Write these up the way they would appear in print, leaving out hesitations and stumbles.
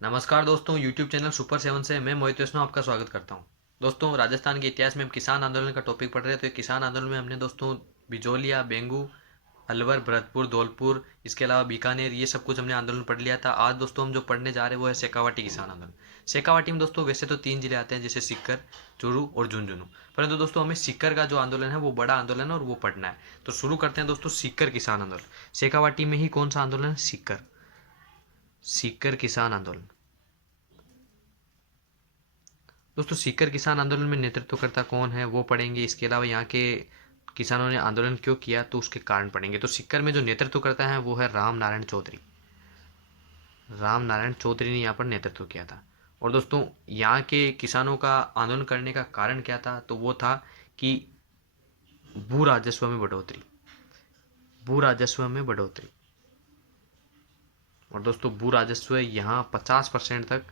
नमस्कार दोस्तों, YouTube channel super seven से मैं मोहित वैष्णव आपका स्वागत करता हूं। दोस्तों, राजस्थान के इतिहास में हम किसान आंदोलन का टॉपिक पढ़ रहे थे। तो किसान आंदोलन में हमने दोस्तों बिजोलिया, बेंगू, अलवर, भरतपुर, धौलपुर, इसके अलावा बीकानेर, ये सब कुछ हमने आंदोलन पढ़ लिया था। आज दोस्तों हम जो पढ़ने जा रहे हैं वो है शेखावाटी किसान आंदोलन। शेखावाटी में दोस्तों वैसे तो 3 जिले आते हैं, जैसे सीकर, चूरू और झुंझुनू। परंतु दोस्तों हमें सीकर का जो आंदोलन है वो बड़ा आंदोलन है और वो पढ़ना है। तो शुरू करते हैं दोस्तों सीकर किसान आंदोलन। शेखावाटी में ही कौन सा आंदोलन है? सीकर, सीकर किसान आंदोलन। दोस्तों सीकर किसान आंदोलन में नेतृत्वकर्ता कौन है वो पढ़ेंगे। इसके अलावा यहाँ के किसानों ने आंदोलन क्यों किया तो उसके कारण पढ़ेंगे। तो सीकर में जो नेतृत्वकर्ता है वो है राम नारायण चौधरी। राम नारायण चौधरी ने यहाँ पर नेतृत्व किया था। और दोस्तों यहाँ के किसानों का आंदोलन करने का कारण क्या था? तो वो था कि भू राजस्व में बढ़ोतरी, भू राजस्व में बढ़ोतरी। और दोस्तों भू राजस्व यहाँ 50% तक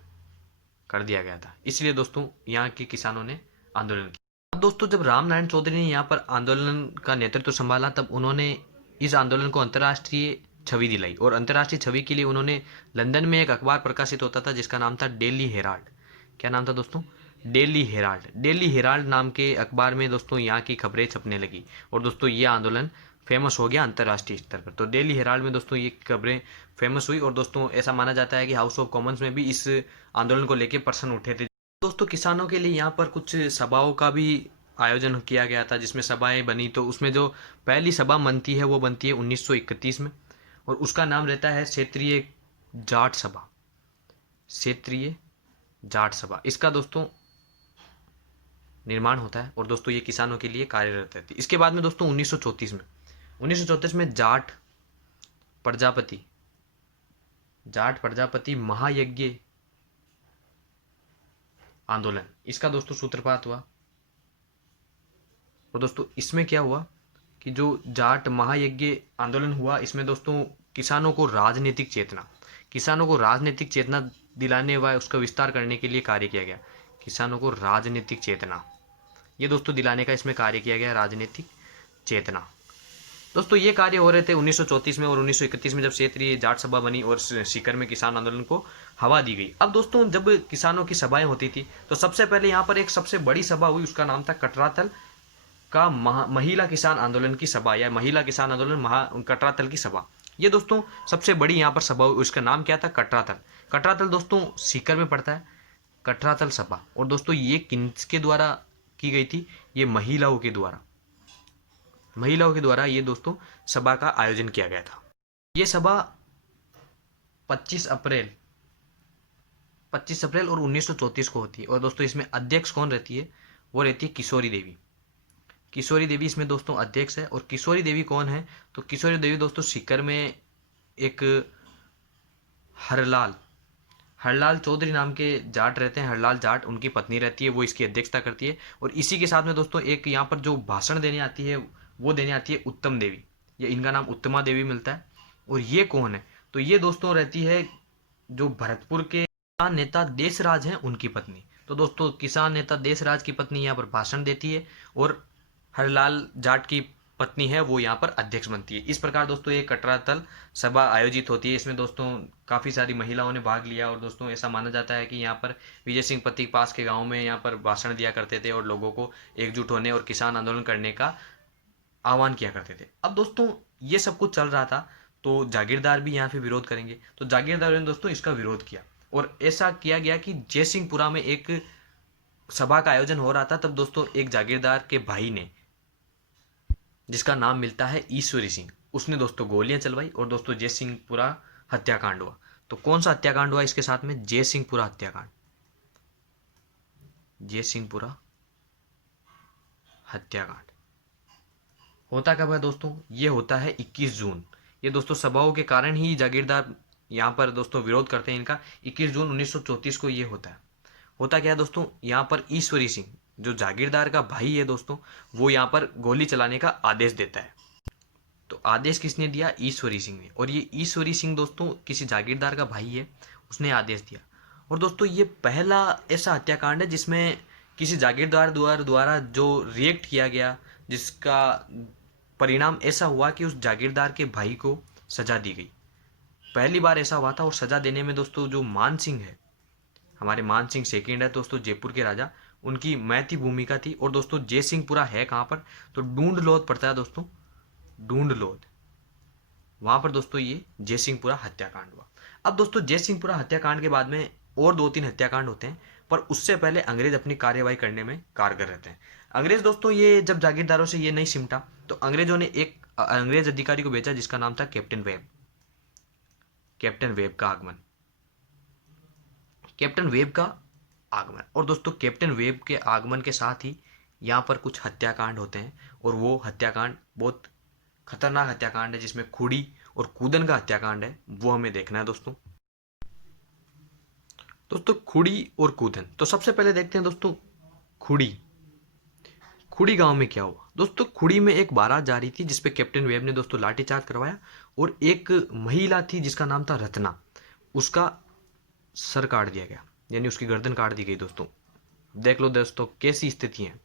कर दिया गया था, इसलिए दोस्तों यहाँ के किसानों ने आंदोलन किया। अब दोस्तों जब राम नारायण चौधरी ने यहाँ पर आंदोलन का नेतृत्व संभाला तब उन्होंने इस आंदोलन को अंतर्राष्ट्रीय छवि दिलाई। और अंतर्राष्ट्रीय छवि के लिए उन्होंने लंदन में एक अखबार प्रकाशित होता था जिसका नाम था डेली हेराल्ड। क्या नाम था दोस्तों? Daily Herald. डेली हेराल्ड नाम के अखबार में दोस्तों यहाँ की खबरें छपने लगी और दोस्तों ये आंदोलन फेमस हो गया अंतर्राष्ट्रीय स्तर पर। तो डेली हेराल्ड में दोस्तों ये खबरें फेमस हुई और दोस्तों ऐसा माना जाता है कि हाउस ऑफ कॉमन्स में भी इस आंदोलन को लेकर प्रश्न उठे थे। दोस्तों किसानों के लिए यहाँ पर कुछ सभाओं का भी आयोजन किया गया था जिसमें सभाएं बनी। तो उसमें जो पहली सभा बनती है वो बनती है 1931 में और उसका नाम रहता है क्षेत्रीय जाट सभा। क्षेत्रीय जाट सभा, इसका दोस्तों निर्माण होता है और दोस्तों ये किसानों के लिए कार्यरत रहती है। इसके बाद में दोस्तों 1934 में जाट प्रजापति महायज्ञ आंदोलन, इसका दोस्तों सूत्रपात हुआ। और दोस्तों इसमें क्या हुआ कि जो जाट महायज्ञ आंदोलन हुआ इसमें दोस्तों किसानों को राजनीतिक चेतना दिलाने व उसका विस्तार करने के लिए कार्य किया गया। किसानों को राजनीतिक चेतना, ये दोस्तों दिलाने का इसमें कार्य किया गया, राजनीतिक चेतना। दोस्तों ये कार्य हो रहे थे 1934 में और 1931 में जब क्षेत्रीय जाट सभा बनी और सीकर में किसान आंदोलन को हवा दी गई। अब दोस्तों जब किसानों की सभाएं होती थी तो सबसे पहले यहाँ पर एक सबसे बड़ी सभा हुई, उसका नाम था कटरातल का महिला किसान आंदोलन की सभा या महिला किसान आंदोलन कटरातल की सभा। ये दोस्तों सबसे बड़ी यहाँ पर सभा हुई, उसका नाम क्या था? कटरातल। कटरातल दोस्तों सीकर में पड़ता है, कटरातल सभा। और दोस्तों ये किसके द्वारा की गई थी? ये महिलाओं के द्वारा ये दोस्तों सभा का आयोजन किया गया था। ये सभा 25 अप्रैल और 1934 को होती है। और दोस्तों इसमें अध्यक्ष कौन रहती है? वो रहती है किशोरी देवी। किशोरी देवी इसमें दोस्तों अध्यक्ष है। और किशोरी देवी कौन है? तो किशोरी देवी दोस्तों सीकर में एक हरलाल चौधरी नाम के जाट रहते हैं, हरलाल जाट, उनकी पत्नी रहती है, वो इसकी अध्यक्षता करती है। और इसी के साथ में दोस्तों एक यहाँ पर जो भाषण देने आती है वो देने आती है उत्तम देवी, ये इनका नाम उत्तमा देवी मिलता है। और ये कौन है? तो ये दोस्तों रहती है जो भरतपुर के किसान नेता देशराज हैं उनकी पत्नी। तो दोस्तों किसान नेता देशराज की पत्नी यहाँ पर भाषण देती है और हरलाल जाट की पत्नी है वो यहाँ पर अध्यक्ष बनती है। इस प्रकार दोस्तों ये कटरातल सभा आयोजित होती है। इसमें दोस्तों काफ़ी सारी महिलाओं ने भाग लिया और दोस्तों ऐसा माना जाता है कि यहाँ पर विजय सिंह पति पास के गांव में यहाँ पर भाषण दिया करते थे और लोगों को एकजुट होने और किसान आंदोलन करने का आह्वान किया करते थे। अब दोस्तों ये सब कुछ चल रहा था तो जागीरदार भी यहाँ पे विरोध करेंगे। तो जागीरदारों ने दोस्तों इसका विरोध किया और ऐसा किया गया कि जयसिंहपुरा में एक सभा का आयोजन हो रहा था। तब दोस्तों एक जागीरदार के भाई ने, जिसका नाम मिलता है ईश्वरी सिंह, उसने दोस्तों गोलियां चलवाई और दोस्तों जयसिंहपुरा हत्याकांड हुआ। तो कौन सा हत्याकांड हुआ इसके साथ में? जयसिंहपुरा हत्याकांड। जयसिंहपुरा हत्याकांड होता कब है दोस्तों? ये होता है 21 जून। ये दोस्तों सभाओं के कारण ही जागीरदार यहाँ पर दोस्तों विरोध करते हैं इनका। 21 जून 1934 को ये होता है। होता क्या है दोस्तों? यहाँ पर ईश्वरी सिंह जो जागीरदार का भाई है दोस्तों, वो यहाँ पर गोली चलाने का आदेश देता है। तो आदेश किसने दिया? ईश्वरी सिंह ने। और ये ईश्वरी सिंह दोस्तों किसी जागीरदार का भाई है, उसने आदेश दिया। और दोस्तों ये पहला ऐसा हत्याकांड है जिसमें किसी जागीरदार द्वारा जो रिएक्ट किया गया, जिसका परिणाम ऐसा हुआ कि उस जागीरदार के भाई को सजा दी गई। पहली बार ऐसा हुआ था। और सजा देने में दोस्तों जो मान सिंह है, हमारे मान सिंह सेकेंड है दोस्तों, जयपुर के राजा, उनकी महती भूमिका थी। और दोस्तों जय सिंहपुरा है कहाँ पर, तो ढूंढ लोध पड़ता है दोस्तों, ढूंढ लोध, वहां पर दोस्तों ये जय सिंहपुरा हत्याकांड हुआ। अब दोस्तों जय सिंहपुरा हत्याकांड के बाद में और 2-3 हत्याकांड होते हैं, पर उससे पहले अंग्रेज अपनी कार्यवाही करने में कारगर रहते हैं। अंग्रेज दोस्तों ये जब जागीरदारों से ये नहीं सिमटा, तो अंग्रेजों ने एक अंग्रेज अधिकारी को भेजा जिसका नाम था कैप्टन वेब। कैप्टन वेब का आगमन, कैप्टन वेब का आगमन, और दोस्तों कैप्टन वेब के आगमन के साथ ही यहाँ पर कुछ हत्याकांड होते हैं। और वो हत्याकांड बहुत खतरनाक हत्याकांड है, जिसमें खुड़ी और कूदन का हत्याकांड है, वो हमें देखना है दोस्तों। दोस्तों खुड़ी और कूदन, तो सबसे पहले देखते हैं दोस्तों खुड़ी। खुड़ी गांव में क्या हुआ दोस्तों, खुड़ी में एक बारात जा रही थी जिसपे कैप्टन वेब ने दोस्तों लाठीचार्ज करवाया, और एक महिला थी जिसका नाम था रत्ना, उसका सर काट दिया गया, यानी उसकी गर्दन काट दी गई। दोस्तों देख लो दोस्तों कैसी स्थिति है।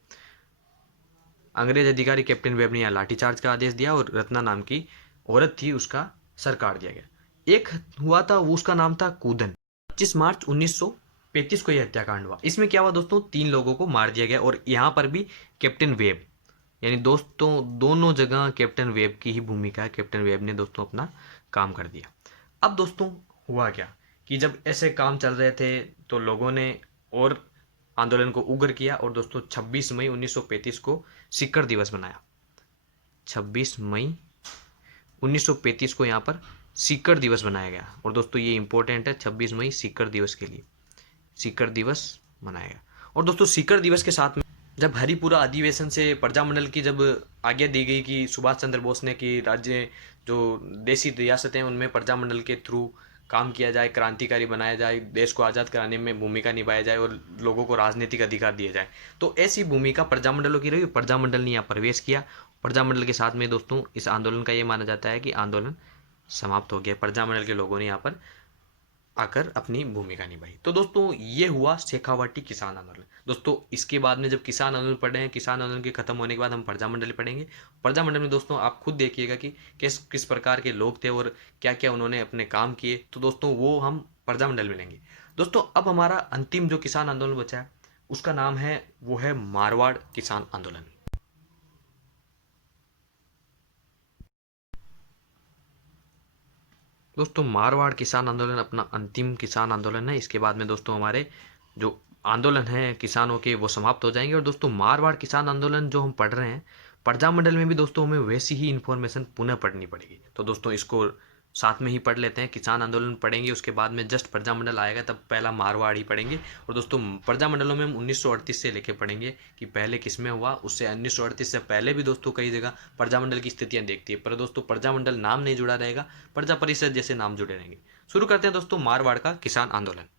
अंग्रेज अधिकारी कैप्टन वेब ने यहाँ लाठीचार्ज का आदेश दिया, और रत्ना नाम की औरत थी, उसका सर काट दिया गया। एक हुआ था, वो उसका नाम था कूदन। 25 मार्च 1935 को यह हत्याकांड हुआ। इसमें क्या हुआ दोस्तों, 3 लोगों को मार दिया गया, और यहाँ पर भी कैप्टन वेब, यानी दोस्तों दोनों जगह कैप्टन वेब की ही भूमिका है। कैप्टन वेब ने दोस्तों अपना काम कर दिया। अब दोस्तों हुआ क्या कि जब ऐसे काम चल रहे थे तो लोगों ने और आंदोलन को उग्र किया, और दोस्तों 26 मई 1935 को सीकर दिवस मनाया। 26 मई 1935 को यहाँ पर सीकर दिवस मनाया गया। और दोस्तों ये इंपॉर्टेंट है, 26 मई सीकर दिवस के लिए सीकर दिवस मनाया गया। और दोस्तों सीकर दिवस के साथ में जब हरिपुरा अधिवेशन से प्रजामंडल की जब आज्ञा दी गई कि सुभाष चंद्र बोस ने कि राज्य जो देशी रियासतें हैं उनमें प्रजामंडल के थ्रू काम किया जाए, क्रांतिकारी बनाया जाए, देश को आज़ाद कराने में भूमिका निभाया जाए और लोगों को राजनीतिक अधिकार दिए जाए, तो ऐसी भूमिका प्रजामंडलों की रही। प्रजामंडल ने यहाँ प्रवेश किया। प्रजामंडल के साथ में दोस्तों इस आंदोलन का ये माना जाता है कि आंदोलन समाप्त हो गया। प्रजामंडल के लोगों ने यहाँ पर आकर अपनी भूमिका निभाई। तो दोस्तों ये हुआ शेखावाटी किसान आंदोलन। दोस्तों इसके बाद में जब किसान आंदोलन पढ़े हैं, किसान आंदोलन के खत्म होने के बाद हम प्रजामंडल पढ़ेंगे। प्रजामंडल में दोस्तों आप खुद देखिएगा कि किस किस प्रकार के लोग थे और क्या क्या उन्होंने अपने काम किए, तो दोस्तों वो हम प्रजामंडल में लेंगे। दोस्तों अब हमारा अंतिम जो किसान आंदोलन बचा है उसका नाम है, वो है मारवाड़ किसान आंदोलन। दोस्तों मारवाड़ किसान आंदोलन अपना अंतिम किसान आंदोलन है। इसके बाद में दोस्तों हमारे जो आंदोलन है किसानों के वो समाप्त हो जाएंगे। और दोस्तों मारवाड़ किसान आंदोलन जो हम पढ़ रहे हैं प्रजामंडल में भी दोस्तों हमें वैसी ही इन्फॉर्मेशन पुनः पढ़नी पड़ेगी। तो दोस्तों इसको साथ में ही पढ़ लेते हैं। किसान आंदोलन पढ़ेंगे, उसके बाद में जस्ट प्रजामंडल आएगा, तब पहला मारवाड़ ही पढ़ेंगे। और दोस्तों प्रजामंडलों में हम 1938 से लेके पढ़ेंगे कि पहले किसमें हुआ। उससे 1938 से पहले भी दोस्तों कई जगह प्रजामंडल की स्थितियां देखती है, पर दोस्तों प्रजामंडल नाम नहीं जुड़ा रहेगा, प्रजा परिषद जैसे नाम जुड़े रहेंगे। शुरू करते हैं दोस्तों मारवाड़ का किसान आंदोलन।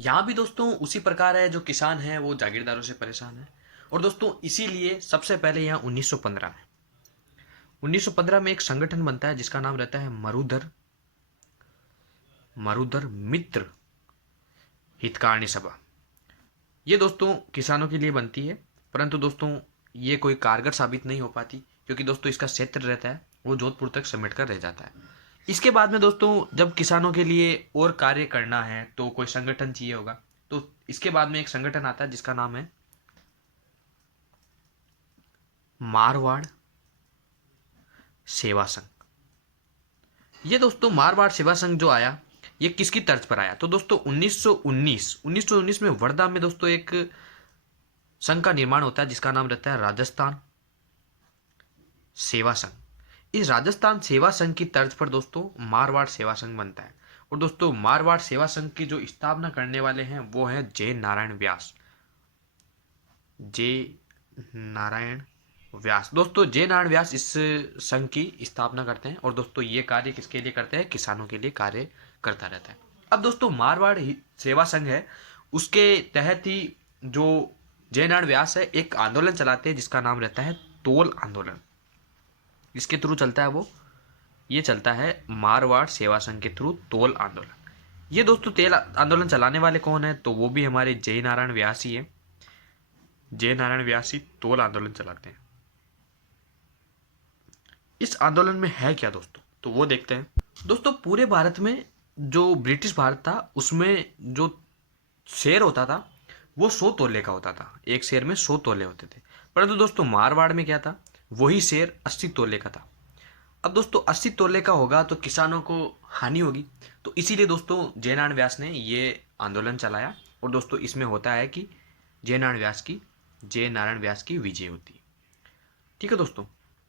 यहाँ भी दोस्तों उसी प्रकार है, जो किसान है वो जागीरदारों से परेशान है। और दोस्तों इसीलिए सबसे पहले यहाँ 1915 में 1915 में एक संगठन बनता है जिसका नाम रहता है मरुधर मरुधर मित्र हितकारिणी सभा। ये दोस्तों किसानों के लिए बनती है, परंतु दोस्तों ये कोई कारगर साबित नहीं हो पाती, क्योंकि दोस्तों इसका क्षेत्र रहता है वो जोधपुर तक समेट कर रह जाता है। इसके बाद में दोस्तों जब किसानों के लिए और कार्य करना है तो कोई संगठन चाहिए होगा, तो इसके बाद में एक संगठन आता है जिसका नाम है मारवाड़ सेवा संघ। ये दोस्तों मारवाड़ सेवा संघ जो आया ये किसकी तर्ज पर आया, तो दोस्तों 1919 में वर्धा में दोस्तों एक संघ का निर्माण होता है जिसका नाम रहता है राजस्थान सेवा संघ। इस राजस्थान सेवा संघ की तर्ज पर दोस्तों मारवाड़ सेवा संघ बनता है। और दोस्तों मारवाड़ सेवा संघ की जो स्थापना करने वाले हैं वो है जय नारायण व्यास। जय नारायण व्यास, दोस्तों जय नारायण व्यास इस संघ की स्थापना करते हैं। और दोस्तों ये कार्य किसके लिए करते हैं, किसानों के लिए कार्य करता रहता है। अब दोस्तों मारवाड़ सेवा संघ है, उसके तहत ही जो जय नारायण व्यास है एक आंदोलन चलाते हैं जिसका नाम रहता है तोल आंदोलन। इसके थ्रू चलता है वो, ये चलता है मारवाड़ सेवा संघ के थ्रू तोल आंदोलन। ये दोस्तों तेल आंदोलन चलाने वाले कौन है, तो वो भी हमारे जय नारायण व्यास ही है। जय नारायण व्यास ही तोल आंदोलन चलाते हैं। इस आंदोलन में है क्या दोस्तों, तो वो देखते हैं। दोस्तों पूरे भारत में जो ब्रिटिश भारत था उसमें जो शेर होता था वो 100 तोले का होता था। एक शेर में 100 तोले होते थे। परंतु दोस्तों मारवाड़ में क्या था, वही शेर 80 तोले का था। अब दोस्तों 80 तोले का होगा तो किसानों को हानि होगी। तो इसीलिए दोस्तों जयनारायण व्यास ने ये आंदोलन चलाया। और दोस्तों इसमें होता है कि जयनारायण व्यास की विजय होती है। ठीक है दोस्तों।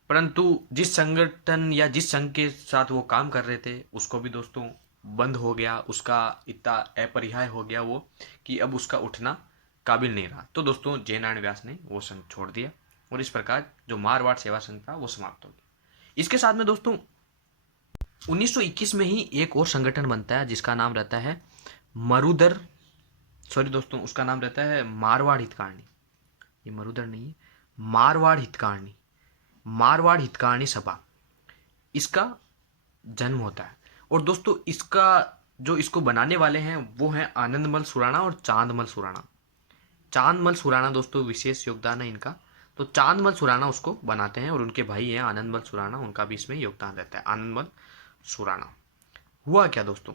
परंतु जिस संगठन या जिस संघ के साथ वो काम कर रहे थे उसको भी दोस्तों बंद हो गया, उसका इतना अपरिहार्य हो गया वो कि अब उसका उठना काबिल नहीं रहा। तो दोस्तों जयनारायण व्यास ने वो संघ छोड़ दिया और इस प्रकार जो मारवाड़ सेवा संघ था वो समाप्त हो गया। इसके साथ में दोस्तों 1921 में ही एक और संगठन बनता है जिसका नाम रहता है मरुदर, सॉरी दोस्तों उसका नाम रहता है मारवाड़ हितकारणी। ये मरुदर नहीं है, मारवाड़ हितकारणी, मारवाड़ हितकारणी सभा, इसका जन्म होता है। और दोस्तों इसका जो इसको बनाने वाले हैं वो हैं आनंदमल सुराणा और चांदमल सुराणा। चांदमल सुराणा दोस्तों विशेष योगदान है इनका। तो चांदमल सुराणा उसको बनाते हैं और उनके भाई हैं आनंदमल सुराणा, उनका भी इसमें योगदान रहता है। आनंदमल सुराणा। हुआ क्या दोस्तों,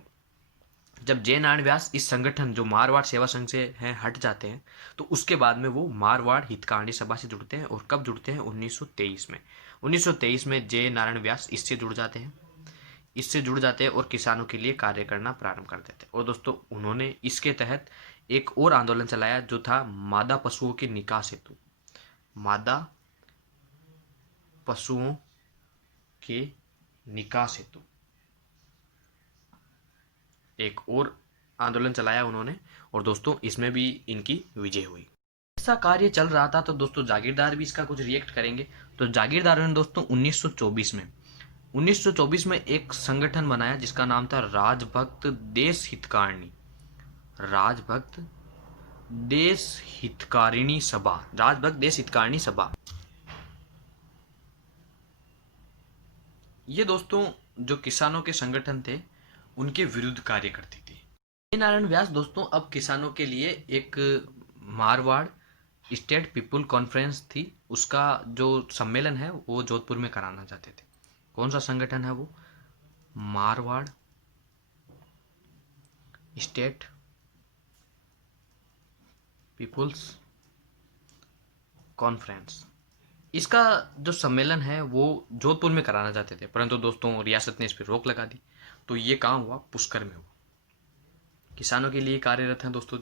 जब जयनारायण व्यास इस संगठन जो मारवाड़ सेवा संघ से हैं हट जाते हैं तो उसके बाद में वो मारवाड़ हितकारणी सभा से जुड़ते हैं। और कब जुड़ते हैं, 1923 में। 1923 में जयनारायण व्यास इससे जुड़ जाते हैं, इससे जुड़ जाते हैं और किसानों के लिए कार्य करना प्रारंभ कर देते हैं। और दोस्तों उन्होंने इसके तहत एक और आंदोलन चलाया जो था मादा पशुओं के निकास हेतु, मादा पशुओं के निकास हेतु एक और आंदोलन चलाया उन्होंने। और दोस्तों इसमें भी इनकी विजय हुई। ऐसा कार्य चल रहा था तो दोस्तों जागीरदार भी इसका कुछ रिएक्ट करेंगे। तो जागीरदारों ने दोस्तों 1924 में एक संगठन बनाया जिसका नाम था राजभक्त देश हितकारिणी, राजभक्त देश हितकारिणी सभा, राजभक्त देश हितकारिणी सभा। ये दोस्तों जो किसानों के संगठन थे उनके विरुद्ध कार्य करती थी। नारायण व्यास दोस्तों अब किसानों के लिए एक मारवाड़ स्टेट पीपुल कॉन्फ्रेंस थी, उसका जो सम्मेलन है वो जोधपुर में कराना चाहते थे। कौन सा संगठन है वो, मारवाड़ स्टेट पीपुल्स कॉन्फ्रेंस। इसका जो सम्मेलन है वो जोधपुर में कराना चाहते थे, परंतु दोस्तों रियासत ने इस पर रोक लगा दी। तो ये काम हुआ पुष्कर में हुआ। किसानों के लिए कार्यरत हैं दोस्तों,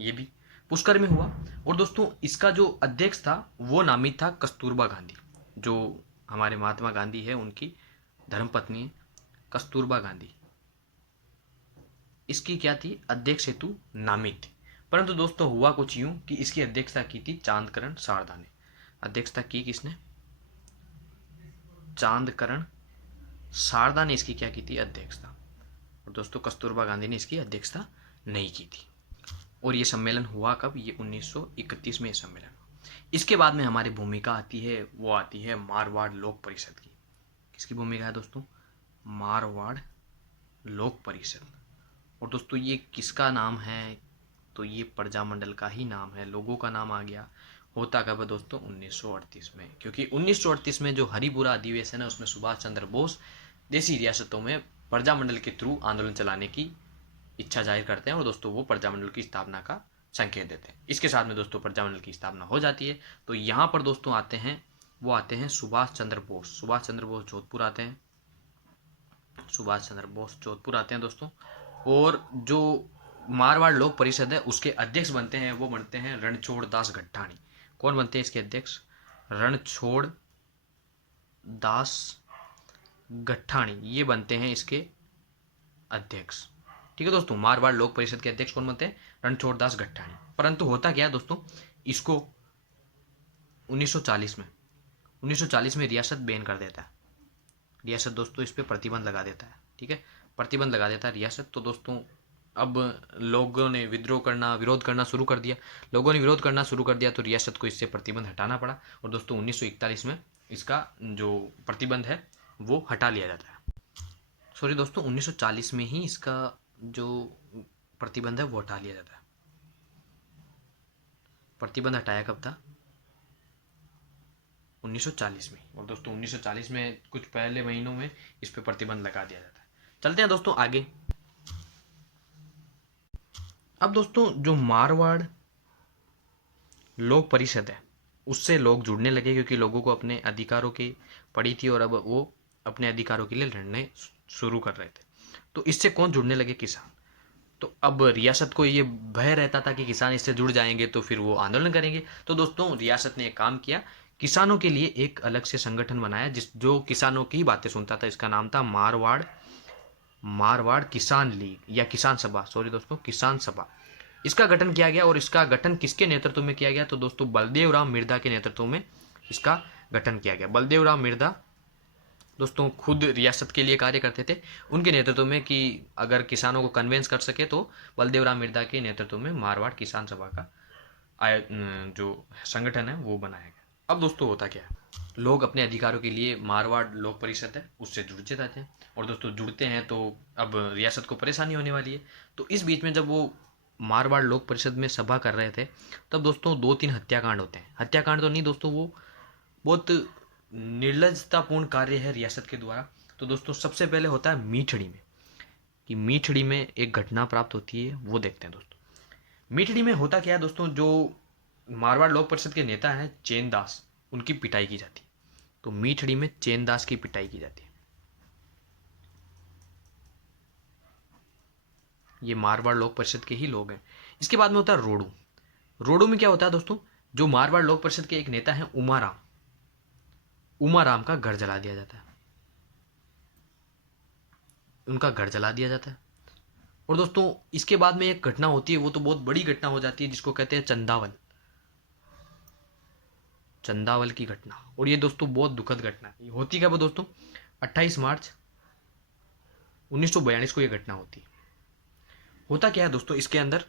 ये भी पुष्कर में हुआ। और दोस्तों इसका जो अध्यक्ष था वो नामित था कस्तूरबा गांधी, जो हमारे महात्मा गांधी है उनकी धर्मपत्नी है कस्तूरबा गांधी। इसकी क्या थी, अध्यक्ष हेतु नामित थी। परंतु दोस्तों हुआ कुछ यूं कि इसकी अध्यक्षता की थी चांदकरण शारदा ने। अध्यक्षता की किसने, चांदकरण शारदा ने इसकी क्या की थी, अध्यक्षता। और दोस्तों कस्तूरबा गांधी ने इसकी अध्यक्षता नहीं की थी। और ये सम्मेलन हुआ कब, ये 1931 में ये सम्मेलन हुआ। इसके बाद में हमारी भूमिका आती है, वो आती है मारवाड़ लोक परिषद की। किसकी भूमिका है दोस्तों, मारवाड़ लोक परिषद। और दोस्तों ये किसका नाम है, तो ये प्रजामंडल का ही नाम है, लोगों का नाम आ गया। होता कब है दोस्तों, 1938 में। क्योंकि 1938 में जो हरिपुरा अधिवेशन है उसमें सुभाष चंद्र बोस देशी रियासतों में प्रजामंडल के थ्रू आंदोलन चलाने की इच्छा जाहिर करते हैं और दोस्तों वो प्रजामंडल की स्थापना का संकेत देते हैं। इसके साथ में दोस्तों प्रजामंडल की स्थापना हो जाती है। तो यहाँ पर दोस्तों आते हैं, वो आते हैं सुभाष चंद्र बोस। सुभाष चंद्र बोस जोधपुर आते हैं, सुभाष चंद्र बोस जोधपुर आते हैं दोस्तों। और जो मारवाड़ लोक परिषद है उसके अध्यक्ष बनते हैं, वो बनते हैं रणछोड़ दास गट्टाणी। कौन बनते हैं इसके अध्यक्ष, रणछोड़ दास गट्टाणी, ये बनते हैं इसके अध्यक्ष। ठीक है दोस्तों, मारवाड़ लोक परिषद के अध्यक्ष कौन बनते हैं, रणछोड़ दास गट्टाणी। परंतु होता क्या है दोस्तों, इसको 1940 में रियासत बैन कर देता है। रियासत दोस्तों इस पर प्रतिबंध लगा देता है। ठीक है, प्रतिबंध लगा देता है रियासत। तो दोस्तों अब लोगों ने विरोध करना शुरू कर दिया। लोगों ने विरोध करना शुरू कर दिया तो रियासत को इससे प्रतिबंध हटाना पड़ा। और दोस्तों 1941 में इसका जो प्रतिबंध है वो हटा लिया जाता है। सॉरी दोस्तों 1940 में ही इसका जो प्रतिबंध है वो हटा लिया जाता है। प्रतिबंध हटाया कब था, 1940 में। और दोस्तों 1940 में कुछ पहले महीनों में इस पर प्रतिबंध लगा दिया जाता है। चलते हैं दोस्तों आगे। अब दोस्तों जो मारवाड़ लोक परिषद है उससे लोग जुड़ने लगे, क्योंकि लोगों को अपने अधिकारों की पड़ी थी और अब वो अपने अधिकारों के लिए लड़ने शुरू कर रहे थे। तो इससे कौन जुड़ने लगे? किसान। तो अब रियासत को ये भय रहता था कि किसान इससे जुड़ जाएंगे तो फिर वो आंदोलन करेंगे। तो दोस्तों रियासत ने एक काम किया, किसानों के लिए एक अलग से संगठन बनाया जिस जो किसानों की बातें सुनता था। इसका नाम था मारवाड़ मारवाड़ किसान लीग या किसान सभा, सॉरी दोस्तों, किसान सभा। इसका गठन किया गया और इसका गठन किसके नेतृत्व में किया गया? तो दोस्तों बलदेव राम मिर्दा के नेतृत्व में इसका गठन किया गया। बलदेव राम मिर्दा दोस्तों खुद रियासत के लिए कार्य करते थे, उनके नेतृत्व में, कि अगर किसानों को कन्वेंस कर सके तो बलदेव राम मिर्दा के नेतृत्व में मारवाड़ किसान सभा का जो संगठन है वो बनाया गया। अब दोस्तों होता क्या है, लोग अपने अधिकारों के लिए मारवाड़ लोक परिषद है उससे जुड़ते रहते हैं, और दोस्तों जुड़ते हैं तो अब रियासत को परेशानी होने वाली है। तो इस बीच में जब वो मारवाड़ लोक परिषद में सभा कर रहे थे तब दोस्तों 2-3 हत्याकांड होते हैं। हत्याकांड तो नहीं दोस्तों, वो बहुत निर्लजतापूर्ण कार्य है रियासत के द्वारा। तो दोस्तों सबसे पहले होता है मीठड़ी में, कि मीठड़ी में एक घटना प्राप्त होती है, वो देखते हैं दोस्तों। मीठड़ी में होता क्या है दोस्तों, जो मारवाड़ लोक परिषद के नेता हैं चैन दास, उनकी पिटाई की जाती है। तो मीठड़ी में चैन दास की पिटाई की जाती है। ये मारवाड़ लोक परिषद के ही लोग हैं। इसके बाद में होता है रोडू। रोडू में क्या होता है दोस्तों, जो मारवाड़ लोक परिषद के एक नेता हैं उमाराम, उमाराम का घर जला दिया जाता है, उनका घर जला दिया जाता है। और दोस्तों इसके बाद में एक घटना होती है, वो तो बहुत बड़ी घटना हो जाती है, जिसको कहते हैं चंदावल, चंदावल की घटना। और ये दोस्तों बहुत दुखद घटना है। ये होती क्या वो दोस्तों, 28 मार्च 1942 को ये घटना होती है। होता क्या है दोस्तों, इसके अंदर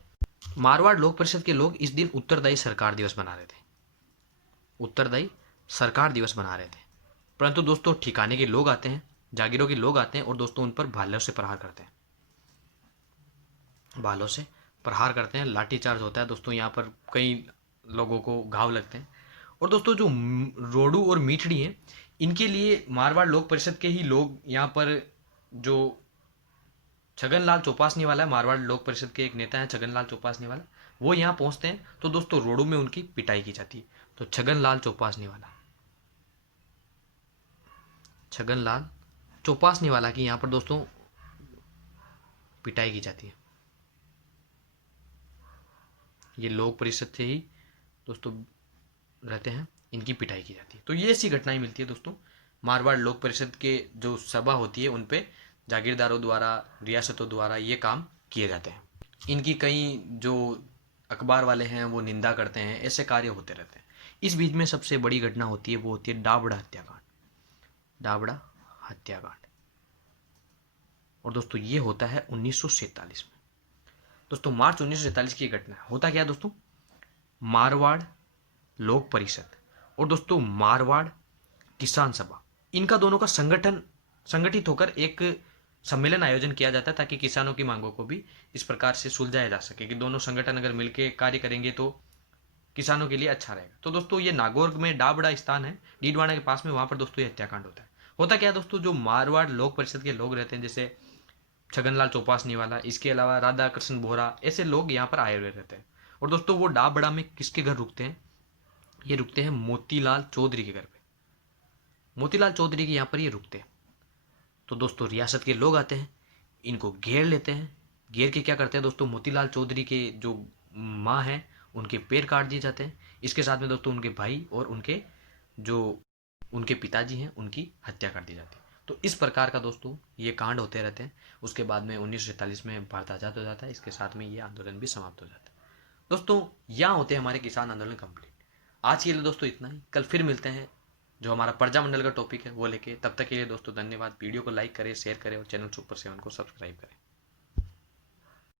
मारवाड़ लोक परिषद के लोग इस दिन उत्तरदायी सरकार दिवस मना रहे थे, उत्तरदायी सरकार दिवस मना रहे थे। परंतु दोस्तों ठिकाने के लोग आते हैं, जागीरों के लोग आते हैं और दोस्तों उन पर भालों से प्रहार करते हैं, भालों से प्रहार करते हैं, लाठीचार्ज होता है दोस्तों। यहाँ पर कई लोगों को घाव लगते हैं। और दोस्तों जो रोडू और मीठड़ी हैं, इनके लिए मारवाड़ लोक परिषद के ही लोग यहाँ पर, जो छगनलाल चौपासनी वाला है, मारवाड़ लोक परिषद के एक नेता है छगनलाल चौपासनी वाला, वो यहाँ पहुंचते हैं। तो दोस्तों रोडू में उनकी पिटाई की जाती है। तो छगनलाल चौपासनी वाला, छगनलाल चौपासनी वाला की यहाँ पर दोस्तों पिटाई की जाती है। ये लोक परिषद से ही दोस्तों रहते हैं, इनकी पिटाई की जाती है। तो ये ऐसी घटनाएं मिलती है दोस्तों, मारवाड़ लोक परिषद के जो सभा होती है उन पे जागीरदारों द्वारा, रियासतों द्वारा ये काम किए जाते हैं। इनकी कई जो अखबार वाले हैं वो निंदा करते हैं, ऐसे कार्य होते रहते हैं। इस बीच में सबसे बड़ी घटना होती है, वो होती है डाबड़ा हत्याकांड, डाबड़ा हत्याकांड। और दोस्तों ये होता है 1947 में। दोस्तों मार्च 1947 की घटना है। होता क्या है दोस्तों, मारवाड़ लोक परिषद और दोस्तों मारवाड़ किसान सभा, इनका दोनों का संगठित होकर एक सम्मेलन आयोजन किया जाता है, ताकि किसानों की मांगों को भी इस प्रकार से सुलझाया जा सके, कि दोनों संगठन अगर मिलकर कार्य करेंगे तो किसानों के लिए अच्छा रहेगा। तो दोस्तों ये नागौर में डाबड़ा स्थान है, डीडवाना के पास में, वहां पर दोस्तों ये हत्याकांड होता है। होता क्या है दोस्तों, जो मारवाड़ लोक परिषद के लोग रहते हैं, जैसे छगनलाल चौपासनी वाला, इसके अलावा राधा कृष्ण बोहरा, ऐसे लोग यहाँ पर आए हुए रहते हैं। और दोस्तों वो डाबड़ा में किसके घर रुकते हैं, ये रुकते हैं मोतीलाल चौधरी के घर पे, मोतीलाल चौधरी के यहाँ पर ये रुकते हैं। तो दोस्तों रियासत के लोग आते हैं, इनको घेर लेते हैं। घेर के क्या करते हैं दोस्तों, मोतीलाल चौधरी के जो माँ हैं उनके पैर काट दिए जाते हैं। इसके साथ में दोस्तों उनके भाई और उनके जो उनके पिताजी हैं उनकी हत्या कर दी जाती है। तो इस प्रकार का दोस्तों ये कांड होते रहते हैं। उसके बाद में 1947 में भारत आज़ाद हो जाता है, इसके साथ में ये आंदोलन भी समाप्त हो जाता है। दोस्तों यहाँ होते हैं हमारे किसान आंदोलन कंप्लीट। आज के लिए दोस्तों इतना ही, कल फिर मिलते हैं जो हमारा प्रजामंडल का टॉपिक है वो लेके। तब तक के लिए दोस्तों धन्यवाद। वीडियो को लाइक करें, शेयर करें और चैनल सुपर 7 को सब्सक्राइब करें।